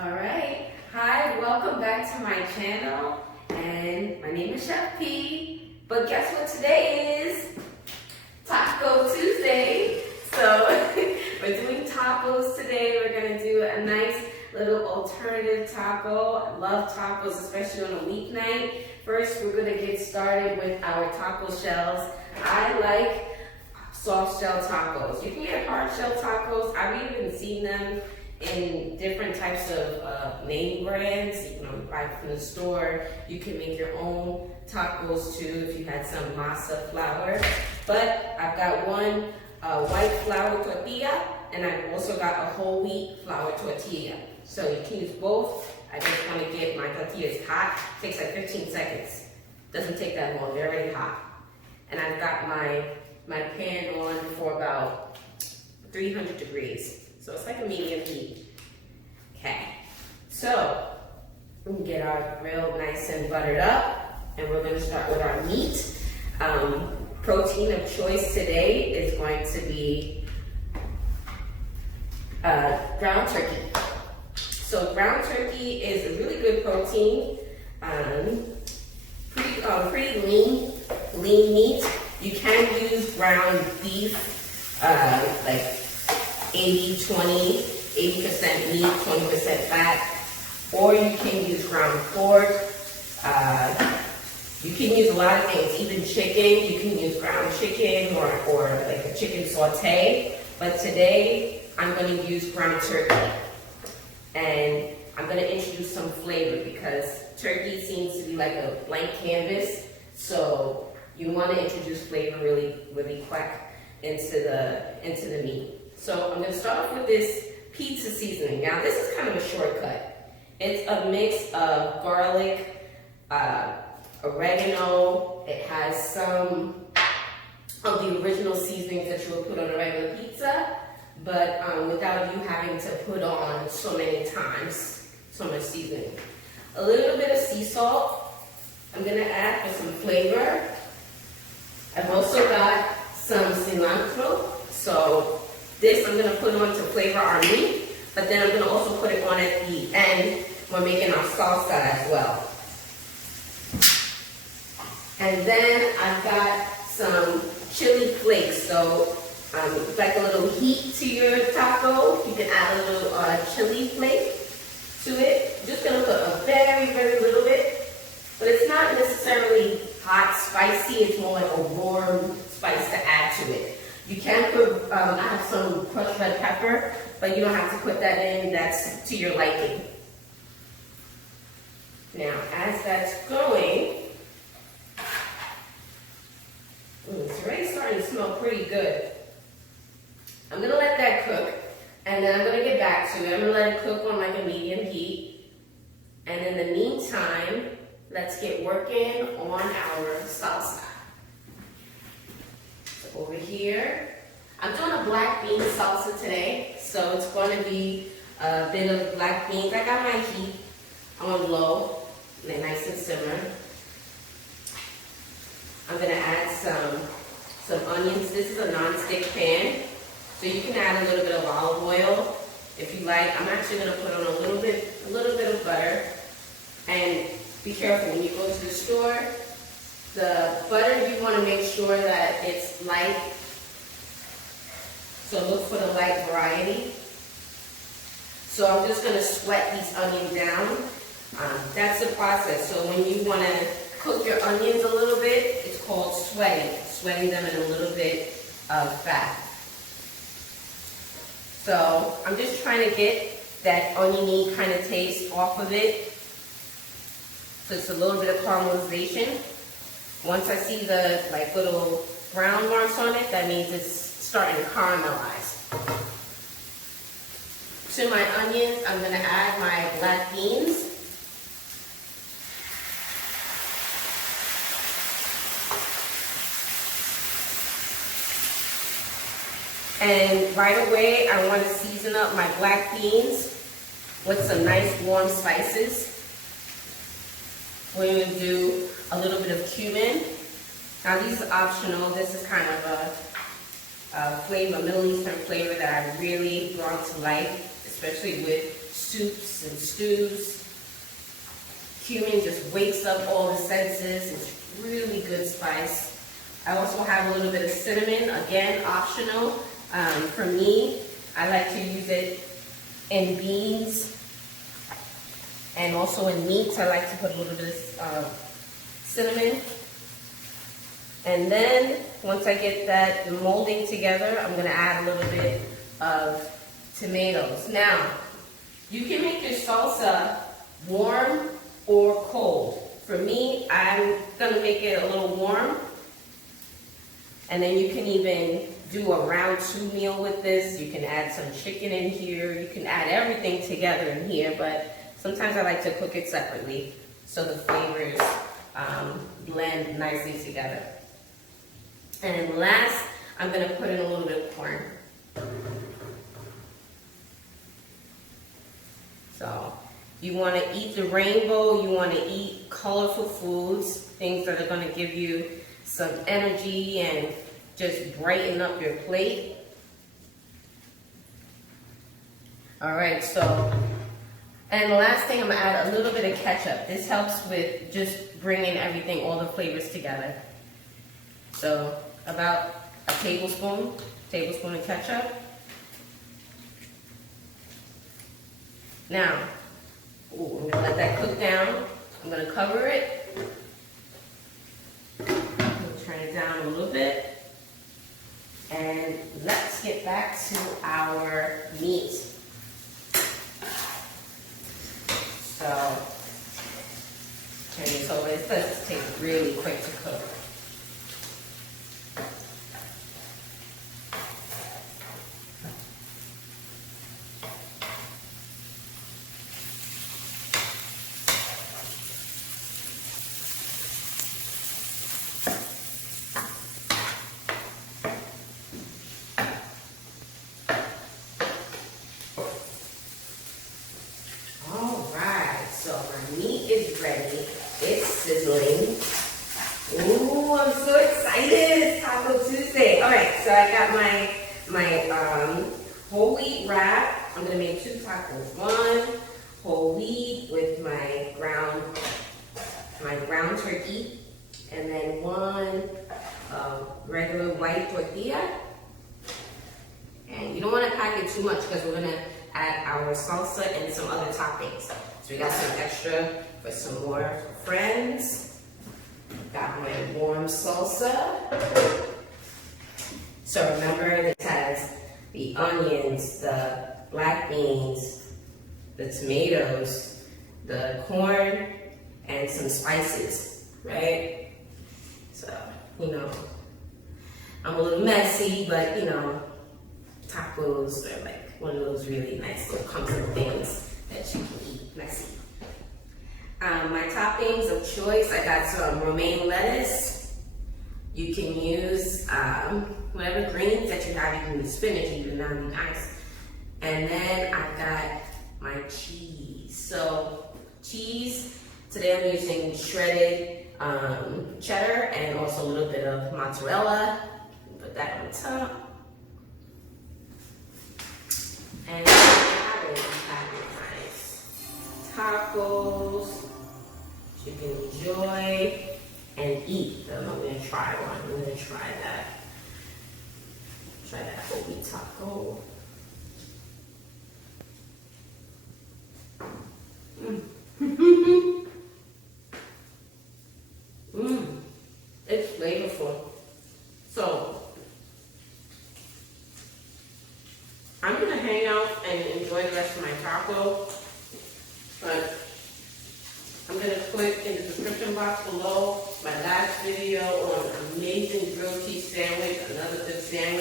All right. Hi, welcome back to my channel. And my name is Chef P. But guess what today is? Taco Tuesday. So we're doing tacos today. We're going to do a nice little alternative taco. I love tacos, especially on a weeknight. First, we're going to get started with our taco shells. I like soft shell tacos. You can get hard shell tacos. I've even seen them in different types of name brands. You know, right from the store. You can make your own tacos too if you had some masa flour. But I've got one white flour tortilla, and I've also got a whole wheat flour tortilla. So you can use both. I just want to get my tortillas hot. It takes like 15 seconds. Doesn't take that long. They're already hot. And I've got my pan on for about 300 degrees. So it's like a medium heat. Okay, so we can get our grill nice and buttered up, and we're going to start with our meat. Protein of choice today is going to be ground turkey. So ground turkey is a really good protein, pretty lean meat. You can use ground beef, like 80% meat, 20% fat, or you can use ground pork. You can use a lot of things, even chicken. You can use ground chicken or like a chicken saute. But today I'm going to use ground turkey, and I'm going to introduce some flavor because turkey seems to be like a blank canvas. So you want to introduce flavor really quick into the meat. So I'm going to start off with this pizza seasoning. Now this is kind of a shortcut. It's a mix of garlic, oregano. It has some of the original seasonings that you would put on a regular pizza, but without you having to put on so many times, so much seasoning. A little bit of sea salt I'm going to add for some flavor. I've also got some cilantro. So this I'm going to put on to flavor our meat, but then I'm going to also put it on at the end. We're making our salsa as well. And then I've got some chili flakes. So like a little heat to your taco, you can add a little chili flake to it. Just going to put a very little bit, but it's not necessarily hot, spicy. It's more like a warm spice to add to it. You can put, I have some crushed red pepper, but you don't have to put that in. That's to your liking. Now, as that's going, it's already starting to smell pretty good. I'm going to let that cook, and then I'm going to get back to it. I'm going to let it cook on like a medium heat. And in the meantime, let's get working on our salsa. So over here, I'm doing a black bean salsa today, so it's going to be a bit of black beans. I got my heat on low, and they're nice and simmer. I'm going to add some onions. This is a non-stick pan, so you can add a little bit of olive oil if you like. I'm actually going to put on a little bit of butter. And be careful when you go to the store. The butter, you want to make sure that it's light. So look for the light variety. So I'm just going to sweat these onions down. That's the process. So when you want to cook your onions a little bit, it's called sweating them in a little bit of fat. So I'm just trying to get that oniony kind of taste off of it. So it's a little bit of caramelization. Once I see the like little brown marks on it, that means it's starting to caramelize. To my onions, I'm going to add my black beans. And right away, I want to season up my black beans with some nice warm spices. We're going to do a little bit of cumin. Now these are optional. This is kind of a flavor, Middle Eastern flavor that I really grown to like, especially with soups and stews. Cumin just wakes up all the senses. It's really good spice. I also have a little bit of cinnamon, again, optional. For me, I like to use it in beans and also in meats. I like to put a little bit of cinnamon. And then, once I get that molding together, I'm gonna add a little bit of tomatoes. Now, you can make your salsa warm or cold. For me, I'm gonna make it a little warm. And then you can even do a round 2 meal with this. You can add some chicken in here. You can add everything together in here, but sometimes I like to cook it separately so the flavors blend nicely together. And then last, I'm gonna put in a little bit of corn. So, you wanna eat the rainbow, you wanna eat colorful foods, things that are gonna give you some energy and just brighten up your plate. All right, so, and the last thing, I'm gonna add a little bit of ketchup. This helps with just bringing everything, all the flavors together. So, about a tablespoon of ketchup. Now, I'm gonna let that cook down. I'm gonna cover it. I'm gonna turn it down a little bit. And let's get back to our meat. So, turn this over. This does take really quick to cook. So my meat is ready. It's sizzling. Ooh, I'm so excited. It's Taco Tuesday. All right, so I got my whole wheat wrap. I'm gonna make 2 tacos. One whole wheat with my ground turkey, and then one regular white tortilla. And you don't want to pack it too much because we're gonna add our salsa and some other toppings. So we got some extra for some more friends. Got my warm salsa. So remember, this has the onions, the black beans, the tomatoes, the corn, and some spices, right? So, you know, I'm a little messy, but you know, tacos are like one of those really nice little comfort things that you can eat messy. My toppings of choice, I got some romaine lettuce. You can use whatever greens that you have. You can use spinach even, that'd be nice. And then I got my cheese. So cheese, today I'm using shredded cheddar and also a little bit of mozzarella. Put that on top. And have it nice tacos you can enjoy and eat them. I'm gonna try one. I'm gonna try that. Try that whole wheat taco. It's flavorful. So I'm gonna hang out and enjoy the rest of my taco, but I'm gonna put in the description box below my last video on amazing grilled cheese sandwich, another good sandwich.